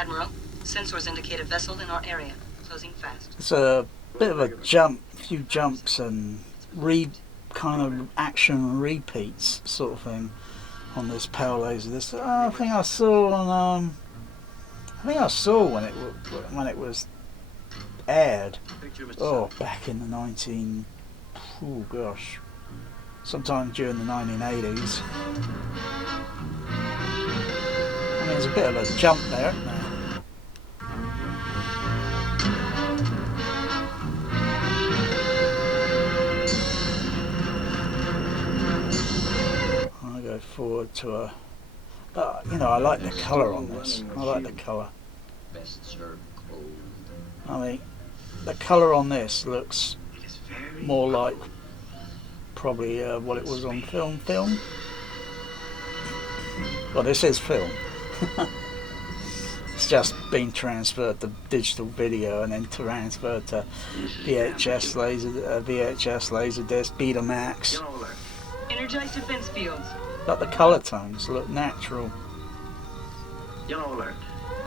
Admiral, sensors indicate a vessel in our area. Closing fast. It's a bit of a few jumps and kind of action repeats sort of thing on this power laser. This I think I saw on when it was aired. Oh, back in the sometime during the 1980s. I mean, there's a bit of a jump there, isn't there? I go forward to a... you know, I like the colour on this. I like the colour. I mean, the colour on this looks more like probably what it was on film. Well, this is film. It's just been transferred to digital video and then transferred to VHS laserdisc, Betamax. Energized defense fields. But the colour tones look natural. Yellow alert.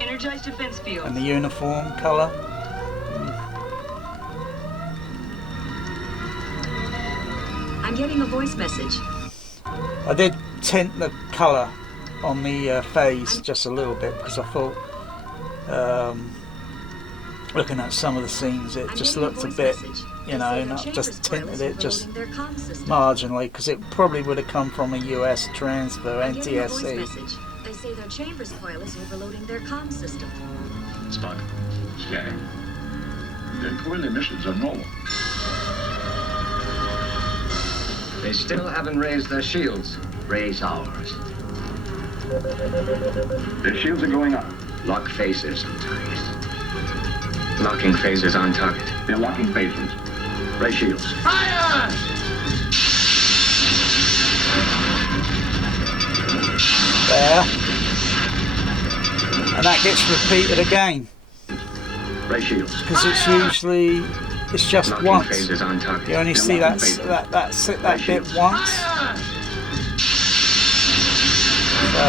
Energized defense fields. And the uniform colour. I'm getting a voice message. I did tint the colour on the phase just a little bit because I thought, looking at some of the scenes, it just looked a bit, you know, and I've just tinted it just marginally because it probably would have come from a US transfer, NTSC. They say their chambers coil is overloading their comm system. Spock, scanning. Their coil emissions are normal. They still haven't raised their shields. Raise ours. Their shields are going up. Lock phasers on target. Locking phasers on target. They're locking phasers. Raise shields. Fire! There. And that gets repeated again. Raise shields. Because it's usually, it's just Locking once. phasers on target. You only see that bit once. So,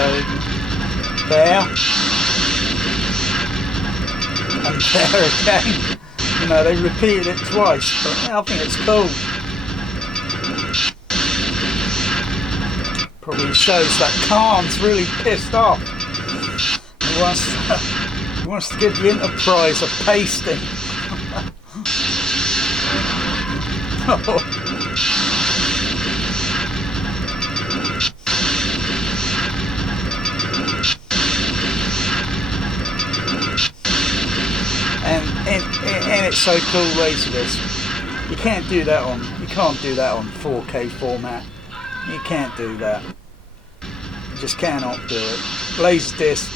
there. And there again. You know, they repeated it twice, but yeah, I think it's cool. Probably shows that Khan's really pissed off. He wants to give the Enterprise a pasting. And it's so cool, laserdisc. You can't do that on 4K format. You can't do that. You just cannot do it. Laserdisc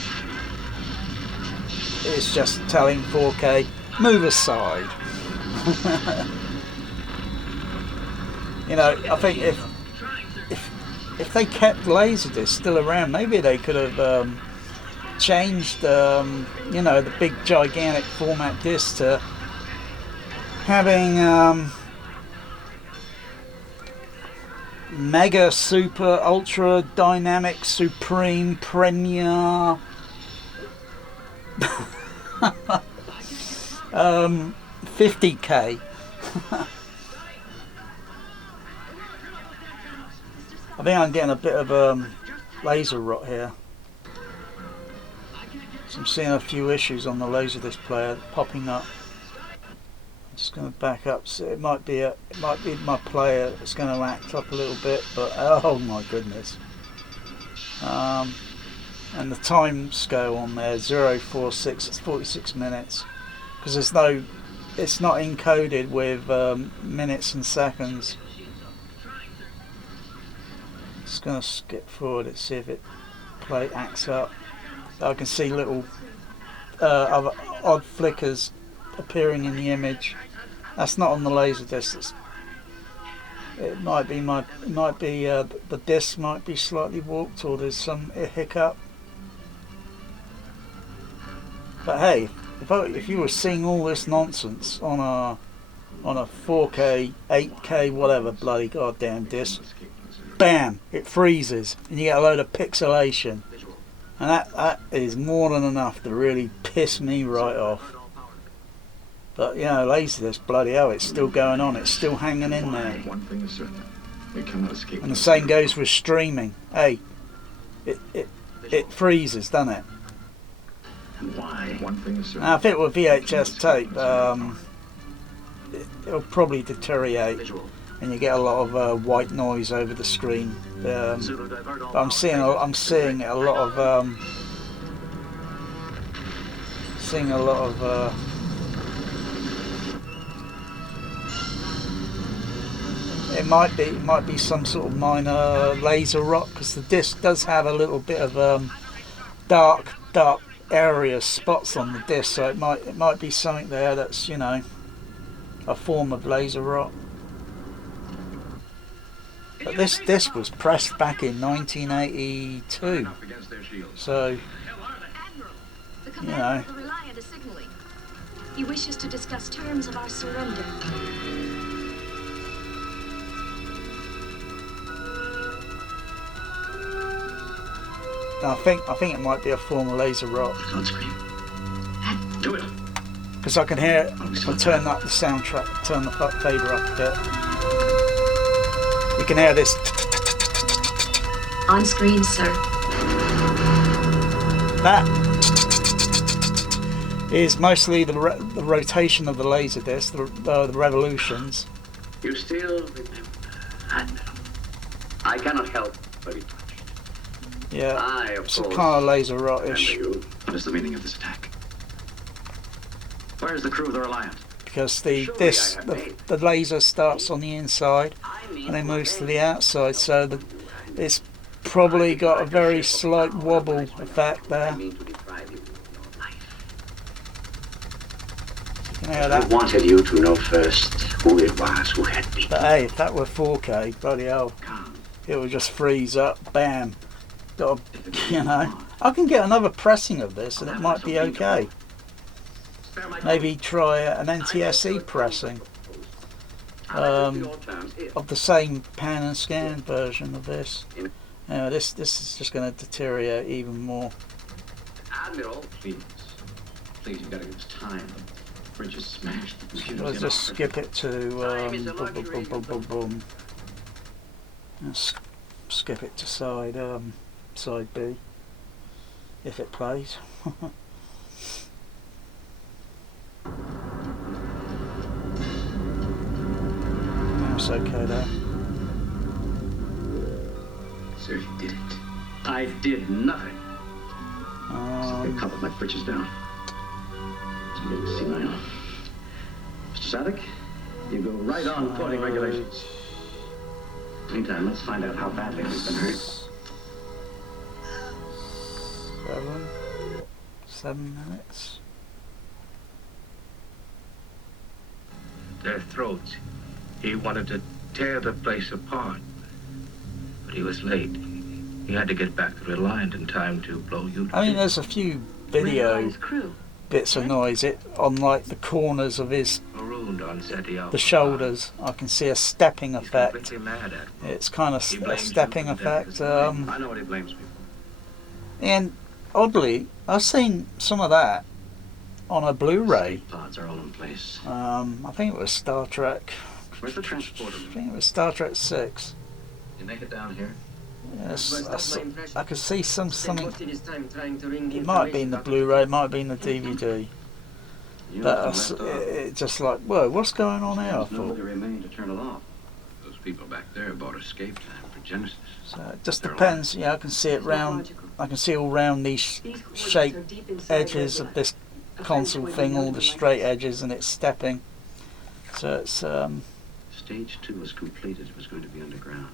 is just telling 4K, move aside. You know, I think if they kept laserdisc still around, maybe they could have changed, you know, the big gigantic format disc to having mega, super, ultra, dynamic, supreme, premier, 50K. I think I'm getting a bit of laser rot here. So I'm seeing a few issues on the laserdisc player popping up. I'm just going to back up. So it might be my player that's going to act up a little bit, but oh my goodness. And the time scale on there 046, it's 46 minutes, because it's not encoded with minutes and seconds. Just going to skip forward and see if it acts up. I can see little other odd flickers appearing in the image. That's not on the laserdisc. It might be the disc might be slightly warped, or there's some hiccup. But hey, if you were seeing all this nonsense on a 4K, 8K, whatever bloody goddamn disc, bam, it freezes and you get a load of pixelation. And that is more than enough to really piss me right off. But you know, Laserdisc, bloody hell, it's still going on. It's still hanging in there. One thing is certain. We cannot escape. And the same goes with streaming. Hey, it freezes, doesn't it? And why? One thing is certain. Now, if it were VHS tape, it'll probably deteriorate, and you get a lot of white noise over the screen. But I'm seeing a lot of it might be some sort of minor laser rot, because the disc does have a little bit of dark area spots on the disc, so it might be something there that's, you know, a form of laser rot. But this disc was pressed back in 1982, so Admiral, the you commander know. of the Reliant is signaling. He wishes to discuss terms of our surrender. I think it might be a form of laser rot, Don't scream. Do it. because I can hear it. If I turn up the soundtrack, turn the fader up a bit, you can hear this. On screen, sir. That is mostly the rotation of the laser disc, the revolutions. You still remember, Admiral. I cannot help but be touched. Yeah, I, of it's a course, kind of laser remember rot-ish, you. What is the meaning of this attack? Where is the crew of the Reliant? because the laser starts on the inside and then moves to the outside, so it's probably got a very slight wobble effect there. I mean to deprive you of your life. You can hear I that. wanted you to know first who it was who had beaten. But hey, if that were 4K, bloody hell, Come. it would just freeze up, bam. Got a, you know, I can get another pressing of this and it might be okay. Maybe try an NTSC pressing of the same pan and scan version of this. This is just going to deteriorate even more. Admiral, please, you've got to give us time. The bridge is smashed. Let's just skip it to boom. Let's skip it to side B, if it plays. It's okay there. Sir, you did it. I did nothing. Simply coupled my britches down. So you can see my own. Mr. Sadek, you go right on quoting regulations. Meantime, let's find out how badly he's been hurt. 7 minutes. Their throats. He wanted to tear the place apart, but he was late. He had to get back to Reliant in time to blow you to I mean, bits. there's a few video bits of noise on like the corners of his, Marooned on Santiago. the shoulders. I can see a stepping He's effect. completely mad at me. It's kind of He a blames you stepping for the death of effect. his wife. I know what he blames me for. And oddly, I've seen some of that on a Blu-ray. Pods are all in place. I think it was Star Trek. Where's the transporter? I think it was Star Trek 6. You make it down here? Yes, I could see something. It It might be in the Blu-ray, it might be in the DVD. You But it just like, whoa, what's going on here? I thought. Nobody remained to turn it off. Those people back there bought escape time for Genesis. So it just depends. Yeah, I can see it round. I can see all round these shaped edges of this console thing, all the straight edges, and it's stepping. So it's Stage 2 was completed. It was going to be underground.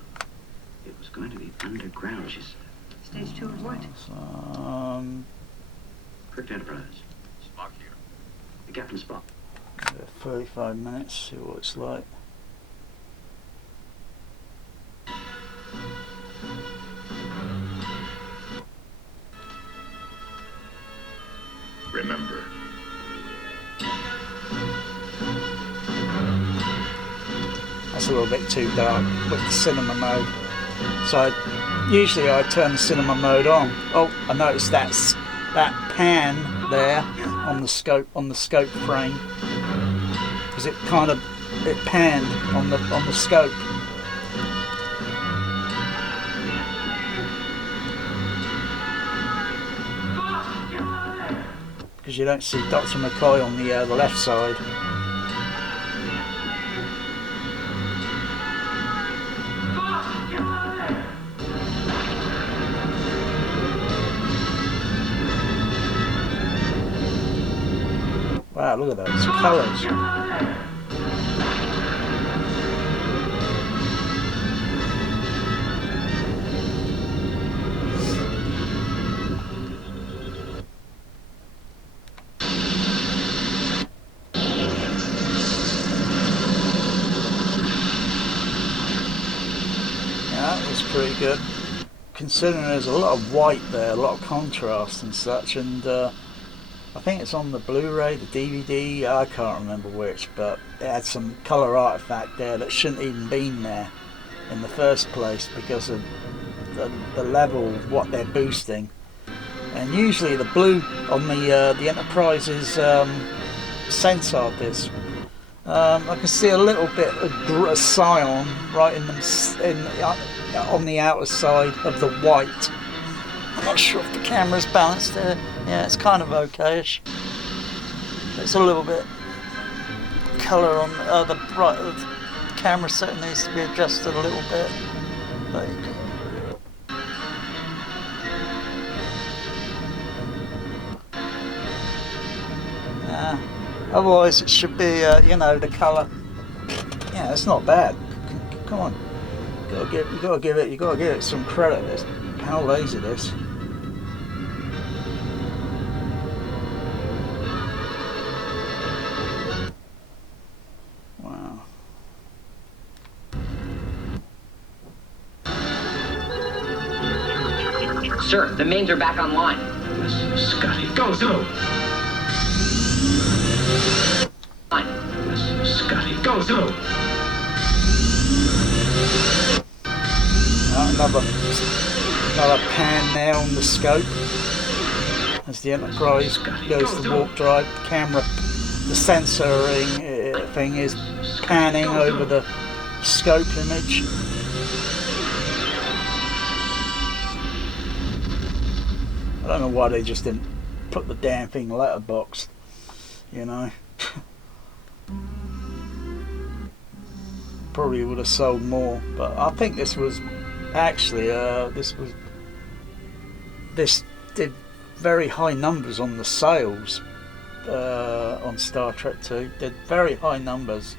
It was going to be underground, she said. Stage 2 of what? Kirk Enterprise. Spock here. The Captain Spock. 35 minutes. See what it's like. Remember, That's a little bit too dark with the cinema mode. So Usually I turn the cinema mode on. Oh, I noticed that pan there on the scope frame, because it panned on the scope. Because you don't see Dr. McCoy on the left side. Wow, look at those colours. Yeah, that was pretty good. Considering there's a lot of white there, a lot of contrast and such, and I think it's on the Blu-ray, the DVD, I can't remember which, but it had some colour artifact there that shouldn't even been there in the first place because of the level of what they're boosting. And usually the blue on the Enterprise's sensor disc, I can see a little bit of cyan right on the outer side of the white. I'm not sure if the camera's balanced there. Yeah, it's kind of okayish. It's a little bit colour on the right of the camera setting needs to be adjusted a little bit. But yeah. Otherwise, it should be the colour. Yeah, it's not bad. Come on, you gotta give it some credit. This how lazy this. Wow. Sir, the mains are back online. Yes, Scotty, go zoom! Yes, Scotty, go zoom! Another pan there on the scope as the Enterprise goes to warp drive. The camera, the censoring thing is panning over the scope image. I don't know why they just didn't put the damn thing letterboxed, you know. Probably would have sold more, but I think this was actually this did very high numbers on the sales on Star Trek 2. Did very high numbers.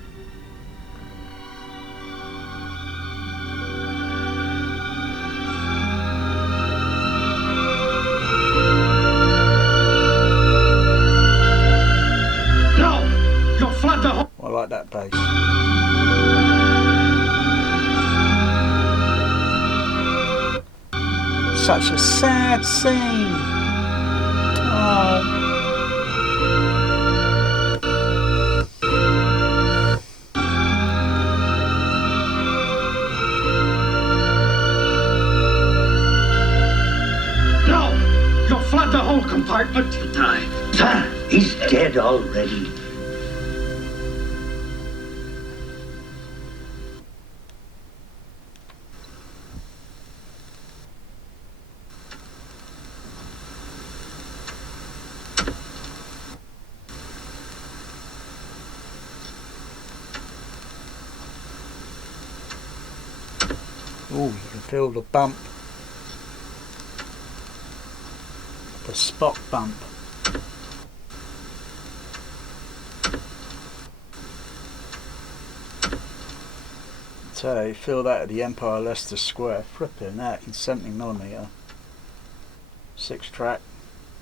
No! You'll flood the whole... I like that bass. Such a sad scene. Oh. No! You'll flood the whole compartment. He's dead already. Oh, you can feel the bump. The Spock bump. So you feel that at the Empire Leicester Square. Flipping that in 70mm. 6-track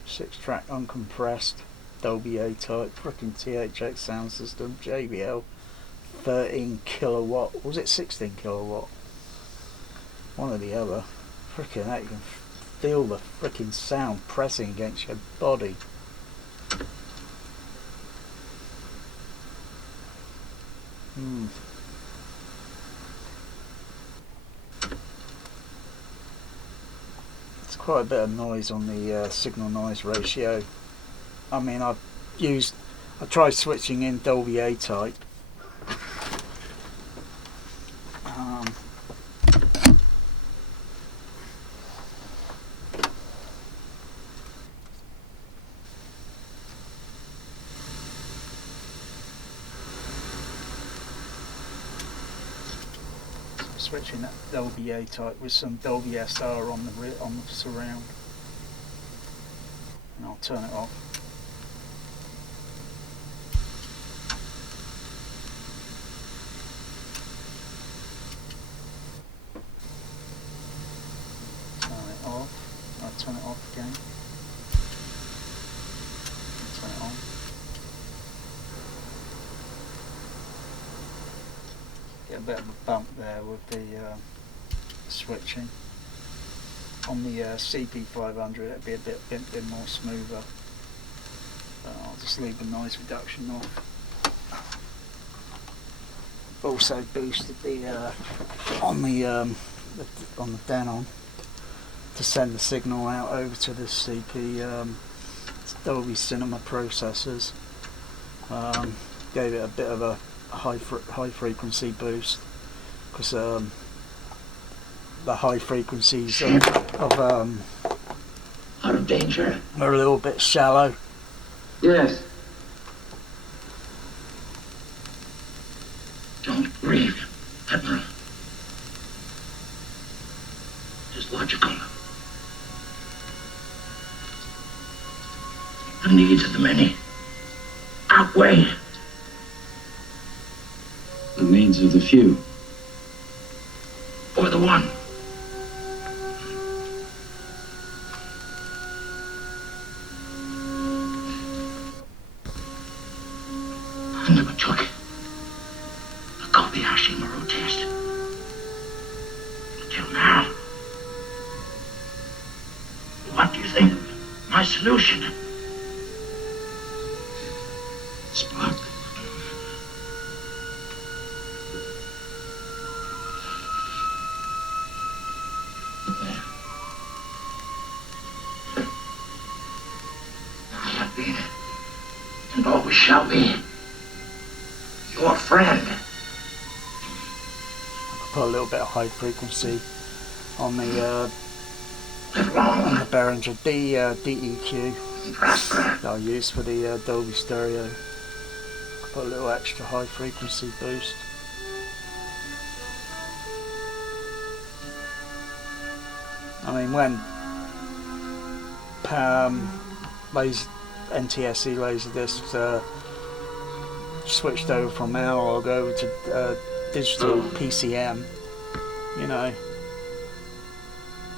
uncompressed. Dolby A-type. Frickin' THX sound system. JBL. 13 kilowatt. Was it 16 kilowatt? One or the other. Frickin' that, you can feel the frickin' sound pressing against your body. quite a bit of noise on the signal noise ratio. I mean, I tried switching in Dolby A type. Switching that Dolby A type with some Dolby SR on the surround, and I'll turn it off. Turn it off. I'll turn it off again. Turn it on. Get a bit of a bump there with the switching. On the CP500 it'd be a bit more smoother. I'll just leave the noise reduction off. Also boosted the on the Denon to send the signal out over to the CP Dolby Cinema processors. Gave it a bit of a high frequency boost, because the high frequencies of Out of danger. are a little bit shallow. Yes. Don't grieve, Admiral. It's logical. The needs of the many outweigh The needs of the few. or the one. I never took a Kobayashi Maru test until now. What do you think of my solution? Spark. I have been, and always shall be, your friend. Put a little bit of high frequency on the Live long Behringer DEQ and prosper. that I use for the Dolby Stereo. Put a little extra high frequency boost. I mean, when NTSC Laserdisc switched over from analog over to digital PCM, you know,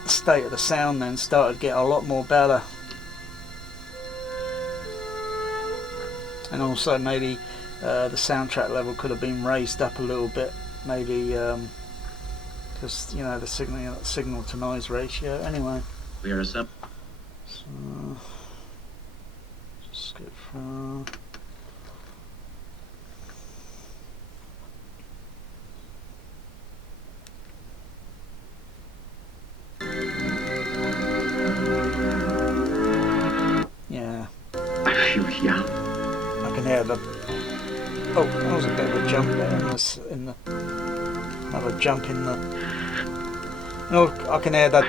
the state of the sound then started to get a lot more better. And also maybe the soundtrack level could have been raised up a little bit, maybe because you know the signal to noise ratio. Anyway, We are so just skip through. Yeah, I feel young. I can hear the. Oh, that was a bit of a jump there in the another jump in the. No, I can hear that. A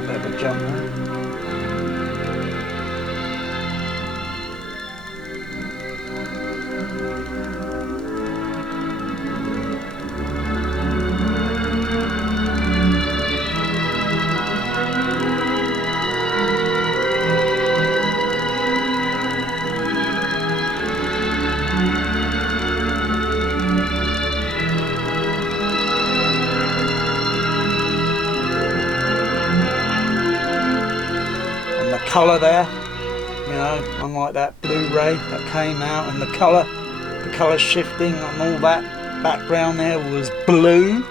bit of a jump there. Colour there, you know, unlike that Blu-ray that came out, and the colour shifting and all that background there was blue.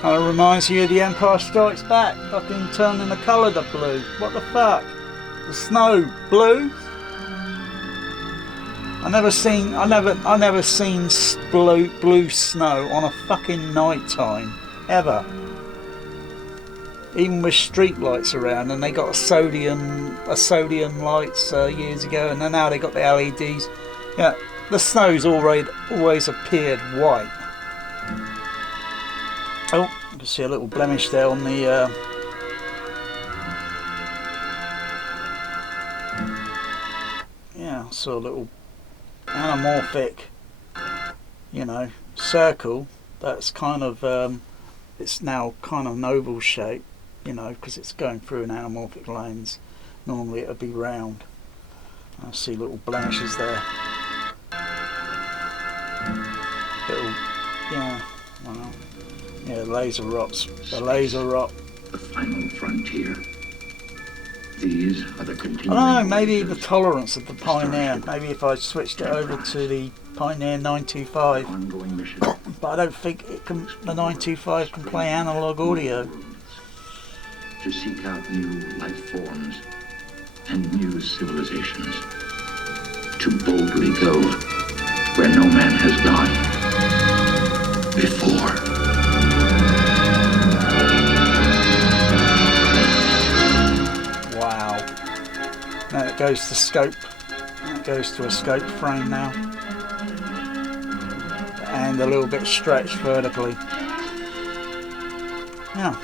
Kind of reminds you of The Empire Strikes Back, fucking turning the colour to blue. What the fuck? The snow blue? I never seen blue snow on a fucking night time. ever. Even with street lights around, and they got a sodium lights years ago, and then now they got the LEDs. Yeah, the snow's always appeared white. Oh, you can see a little blemish there on the yeah, saw a little anamorphic, you know, circle that's kind of it's now kind of an oval shape, you know, because it's going through an anamorphic lens. Normally it would be round. I see little blemishes there. Little, yeah, well, yeah, laser rots. The laser rot. The final frontier. These are the continuing. I don't know, maybe the tolerance of the Pioneer. Maybe if I switched it over to the Pioneer 925. Ongoing mission. But I don't think it can. The 925 can play analog audio. To seek out new life forms and new civilizations. To boldly go where no man has gone before. Wow. Now it goes to scope. It goes to a scope frame now. And a little bit stretched vertically. Yeah.